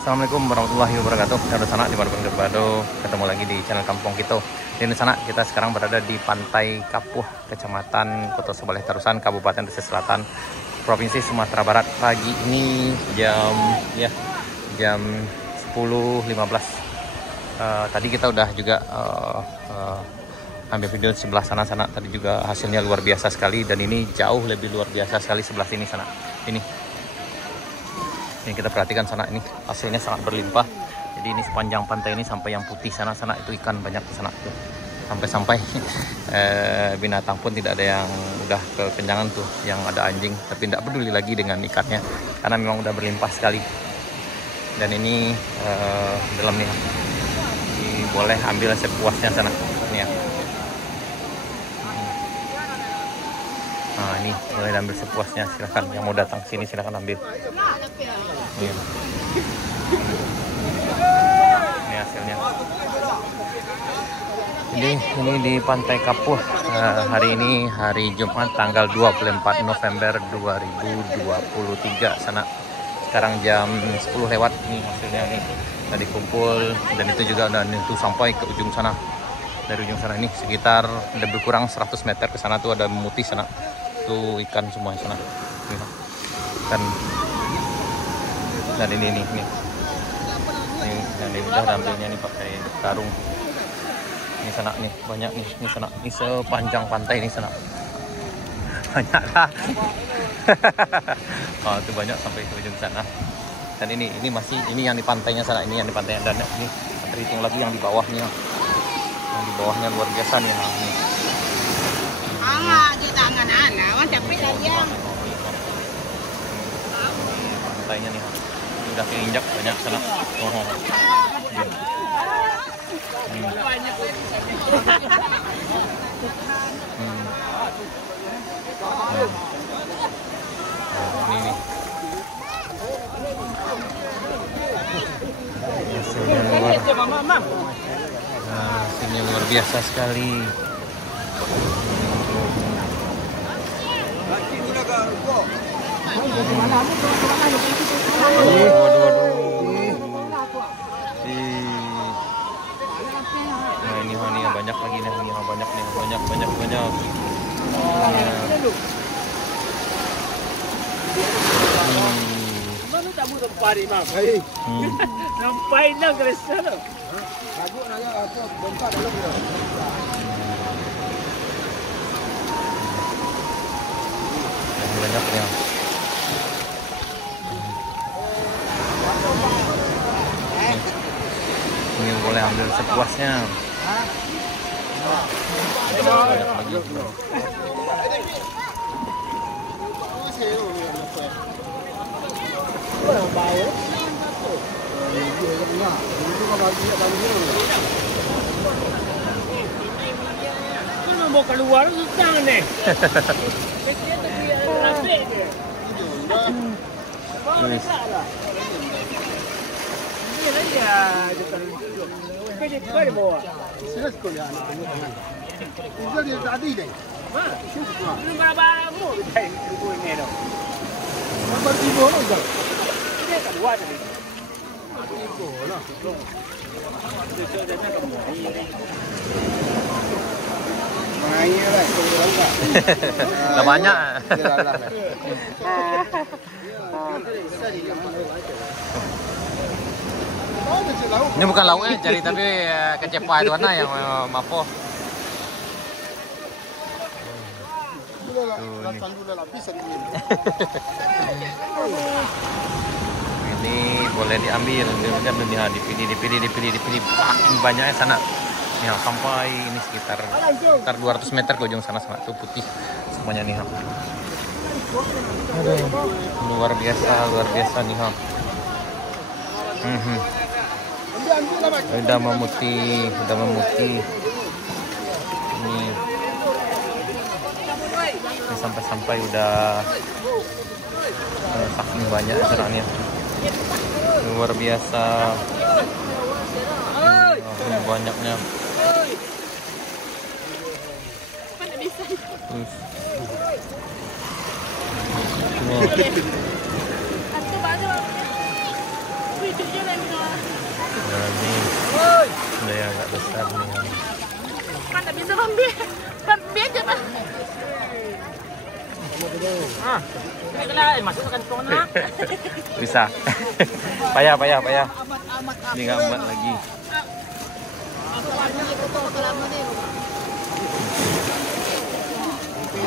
Assalamualaikum warahmatullahi wabarakatuh. Dari sana di Bandung Gerbado, ketemu lagi di channel Kampung Kito. Di sana kita sekarang berada di Pantai Kapuh, Kecamatan Kota Subaleh Tarusan, Kabupaten Pesisir Selatan, Provinsi Sumatera Barat. Pagi ini jam 10.15. Tadi kita udah juga ambil video di sebelah sana. Tadi juga hasilnya luar biasa sekali, dan ini jauh lebih luar biasa sekali sebelah sini sana. Ini kita perhatikan sana, ini hasilnya sangat berlimpah. Jadi ini sepanjang pantai ini sampai yang putih sana itu ikan banyak di sana tuh. Sampai binatang pun tidak ada yang udah kekenyangan tuh, yang ada anjing, tapi tidak peduli lagi dengan ikannya karena memang udah berlimpah sekali. Dan ini dalam nih, boleh ambil sepuasnya sana. Ini ya. Nah, ini boleh ambil sepuasnya, silahkan. Yang mau datang sini silahkan ambil. Ini hasilnya. Ini di Pantai Kapuh. Hari ini hari Jumat tanggal 24 November 2023 sana. Sekarang jam 10 lewat nih hasilnya nih. Tadi kumpul, dan itu juga udah itu sampai ke ujung sana. Dari ujung sana ini sekitar lebih kurang 100 meter ke sana tuh ada memutih sana. Tuh ikan semua di sana. Dan ini udah ambilnya nih pakai karung. Ini sana nih banyak nih, ini sana, ini sepanjang pantai ini sana. Banyak lah. Oh, itu banyak sampai ke ujung sana. Dan ini masih, ini yang di pantainya sana, ini yang di pantainya, dan ini terhitung lagi yang di bawahnya. Yang di bawahnya luar biasa nih. Di tangan anak, tapi lagi pantainya nih. Udah keinjak banyak sana. Ini nih. Hasilnya luar biasa sekali. Waduh. Nah, ini banyak lagi nih, banyak. Sampai na Krista no. Banyaknya. Ini boleh ambil sepuasnya. Banyak lagi. Kalau mau keluar susah nih. Udah banyak. Ini bukan lauknya jadi, tapi kecepa itu mana yang mapo. Ini boleh diambil, dipilih. Makin banyaknya sana. Ya, sampai ini sekitar 200 meter ke ujung sana tuh putih semuanya nih. Aduh, luar biasa nih. Udah memutih. Ini sampai udah saking banyak serangnya, luar biasa. Banyaknya. Nah, ini ada yang agak besar nih. Mana bisa ambil? Ambil aja pak. Masuk ke kantong nak. Bisa. Payah. Ini nggak muat lagi.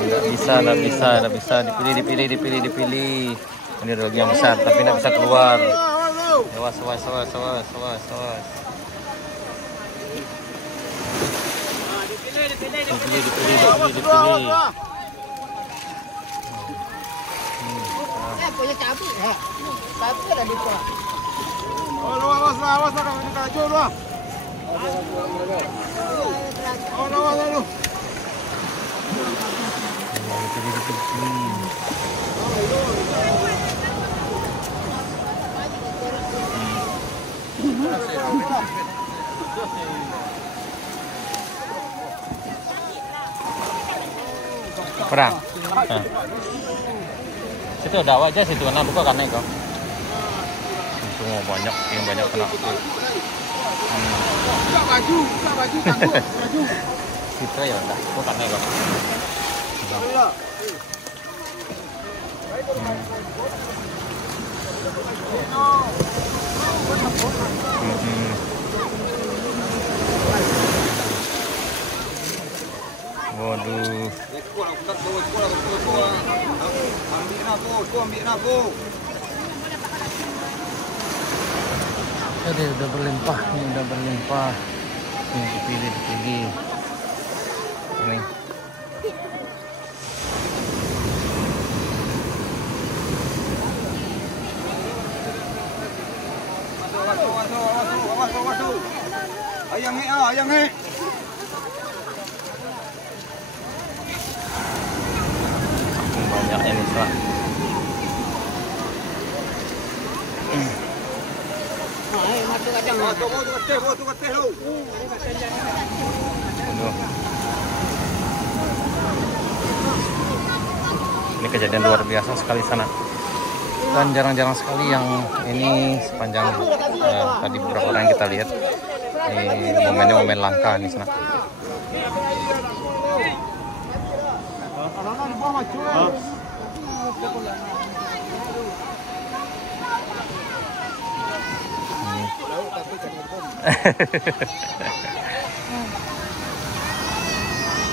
Nggak bisa. Dipilih. Ini ada lagi yang besar, tapi nggak bisa keluar. Awas. Dipilih. Punya cabai ya. Cabai ada di bawah. Awas lah kalau ini kacau lah. Awas. Perang. Nah. Situ ada aja situ karena buka karena itu. Semua banyak yang banyak kena. Buka baju, baju. Situ ya udah, buka karena itu. Waduh. Udah berlimpah. Ini dipilih. Ini. Ayang eh. Banyaknya nih Pak. Aduh. Ini kejadian luar biasa sekali sana. Dan jarang-jarang sekali yang ini sepanjang tadi beberapa orang yang kita lihat. Ini momennya momen langka nih sana.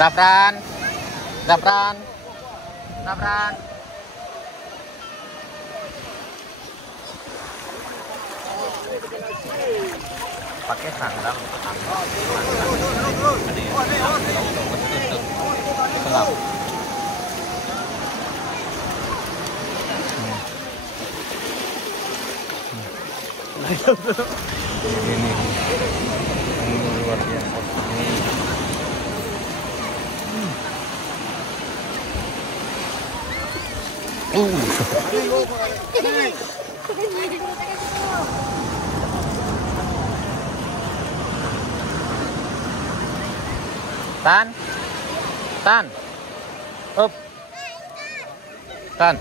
Dapran. Pakai sandal. Selam. Ini luar biasa. Tan. Up. Tan.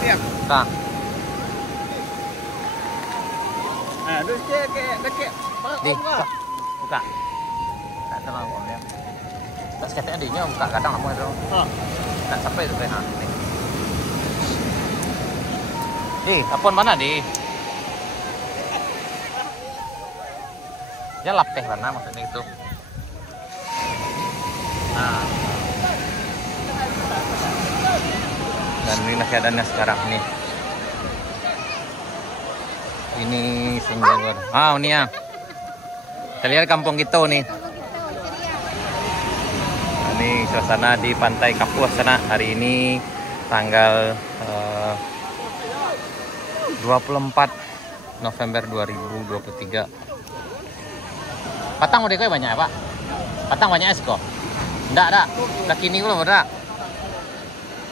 Siap. Tan. Nah, deket. Buka. Tak terlalu om ya. Tak sekali adiknya buka kadang kamu itu. Tak sampai itu kena. Apun mana di? Ya lap teh mana maksudnya itu. Nah. Dan inilah keadaannya sekarang nih. Ini Senjagar. Ini ya. Kita lihat kampung kita nih. Ini suasana di Pantai Kapuas sana hari ini tanggal 24 November 2023. Patang udah kayak banyak ya Pak? Patang banyak es kok? Enggak. Udah kini belum ada.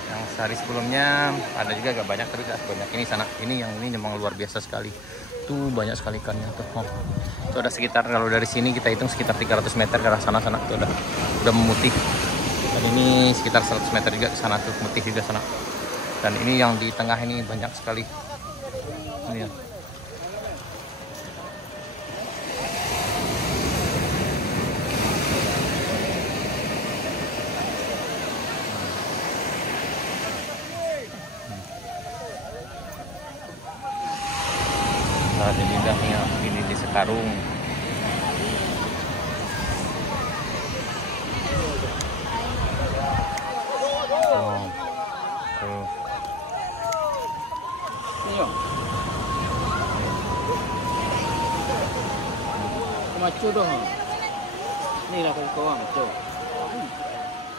Yang sehari sebelumnya ada juga agak banyak tapi tidak sebanyak ini sana. Ini yang ini memang luar biasa sekali. Tuh banyak sekali ikannya tuh. Itu ada sekitar kalau dari sini kita hitung sekitar 300 meter ke arah sana tuh udah memutih. Dan ini sekitar 100 meter juga ke sana tuh memutih juga sana. Dan ini yang di tengah ini banyak sekali. Ini ya. Nah, jadi lidahnya ini di sekarung. Oh, tuh. Iya. Macu dah. Ni lah kalau kau macu.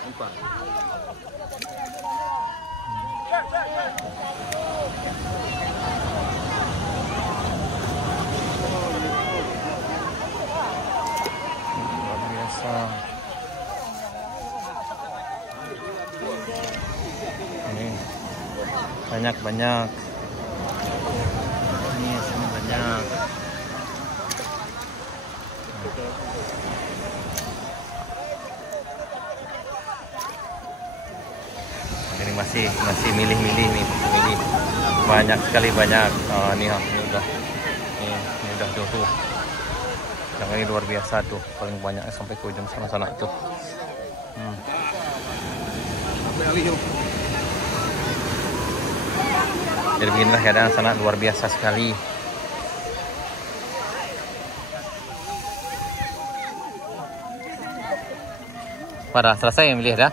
Nampak. Luar biasa. Ini banyak. Ini sini banyak. Ini masih milih-milih nih, milih banyak sekali banyak. Oh, ini udah, ini udah tuh. Yang ini luar biasa tuh, paling banyak sampai ke ujung sana tuh. Jadi beginilah keadaan sana, luar biasa sekali. Pada selesai yang milih dah.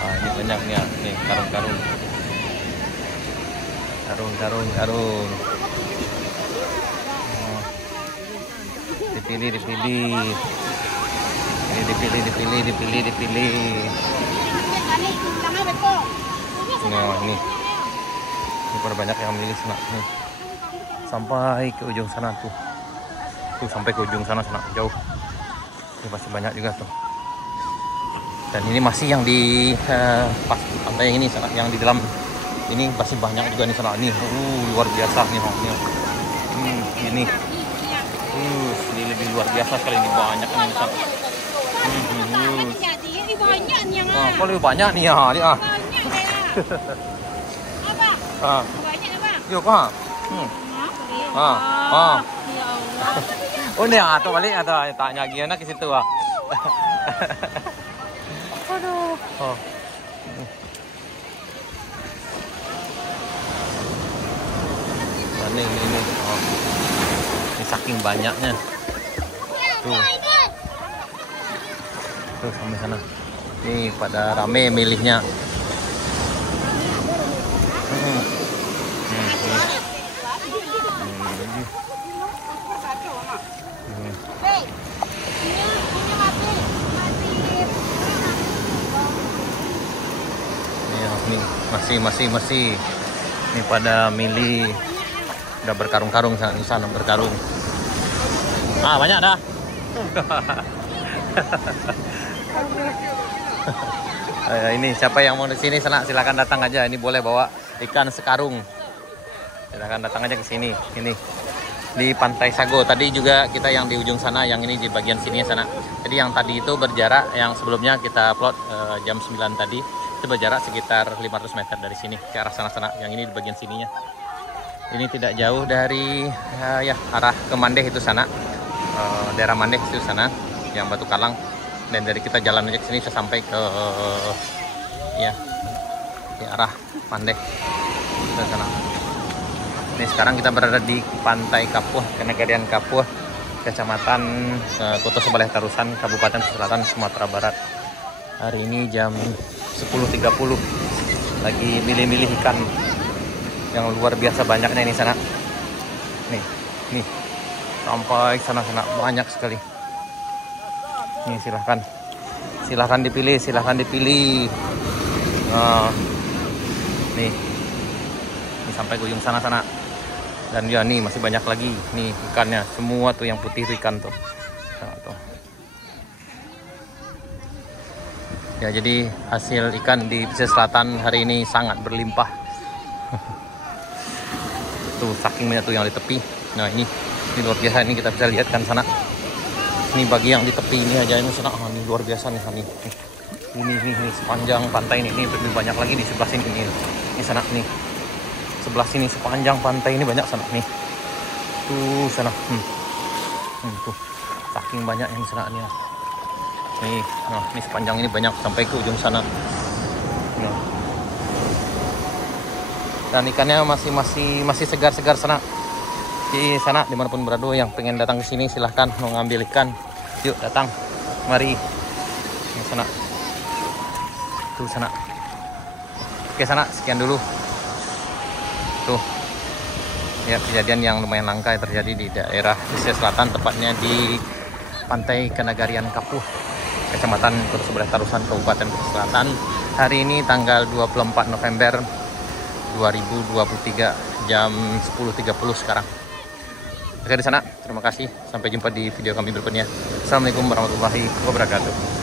Ini banyak nih karung. Oh. Dipilih. Ini dipilih. Nah, ini pada banyak yang milih sana nih. Sampai ke ujung sana tuh. Sampai ke ujung sana jauh. Ini masih banyak juga tuh. Dan ini masih yang di pas pantai ini sana, yang di dalam ini masih banyak juga nih sana nih. Luar biasa nih. Ini lebih luar biasa sekali, ini banyak nih sana. Kok lebih banyak nih ya? Dia. Banyak apa? Yuk, Pak. Oh, ini atau balik atau tanya gimana ke situ, Pak. Aduh. Oh. Ini. Oh. Ini saking banyaknya. Tuh sampai sana. Nih pada rame milihnya. Masih ini pada milih, udah berkarung-karung sana berkarung. Banyak dah. Ini siapa yang mau di sini sana silakan datang aja, ini boleh bawa ikan sekarung. Silakan datang aja ke sini. Ini di Pantai Sago. Tadi juga kita yang di ujung sana, yang ini di bagian sini sana. Jadi yang tadi itu berjarak, yang sebelumnya kita upload jam 9 tadi. Itu berjarak sekitar 500 meter dari sini ke arah sana. Yang ini di bagian sininya. Ini tidak jauh dari arah ke Mandeh itu sana. Daerah Mandeh itu sana, yang Batu Kalang. Dan dari kita jalan aja ke sini bisa sampai ke di arah Mandeh ke sana. Ini sekarang kita berada di Pantai Kapuh, Kenegarian Kapuh, Kecamatan Kota Sebaleh Tarusan, Kabupaten Selatan, Sumatera Barat. Hari ini jam 10.30, lagi milih-milih ikan yang luar biasa banyaknya ini sana. Nih sampai sana banyak sekali. Nih silahkan dipilih. Nih sampai ke ujung sana. Dan ya nih masih banyak lagi nih ikannya, semua tuh yang putih itu ikan tuh. Tuh. Ya, jadi hasil ikan di pesisir selatan hari ini sangat berlimpah. Tuh saking banyak tuh yang di tepi. Nah ini luar biasa, ini kita bisa lihat kan sana. Ini bagi yang di tepi ini aja ini sana. Ini luar biasa nih. Ini sepanjang pantai ini lebih banyak lagi di sebelah sini nih. Ini sana nih. Sebelah sini sepanjang pantai ini banyak sana nih. Tuh sana. Tuh. Saking banyak yang sana nih. Nih, nah, ini sepanjang ini banyak sampai ke ujung sana. Nah. Dan ikannya masih segar-segar sana. Di sana dimanapun berada yang pengen datang ke sini silahkan mau ngambil ikan. Yuk datang, mari. Di sana. Tuh sana. Oke sana, sekian dulu. Tuh. Ya kejadian yang lumayan langka terjadi di daerah pesisir selatan, tepatnya di Pantai Kenagarian Kapuh, Kecamatan Kota Sebelah Tarusan, Kabupaten Kota Selatan. Hari ini tanggal 24 November 2023 jam 10.30 sekarang. Oke di sana, terima kasih. Sampai jumpa di video kami berikutnya. Assalamualaikum warahmatullahi wabarakatuh.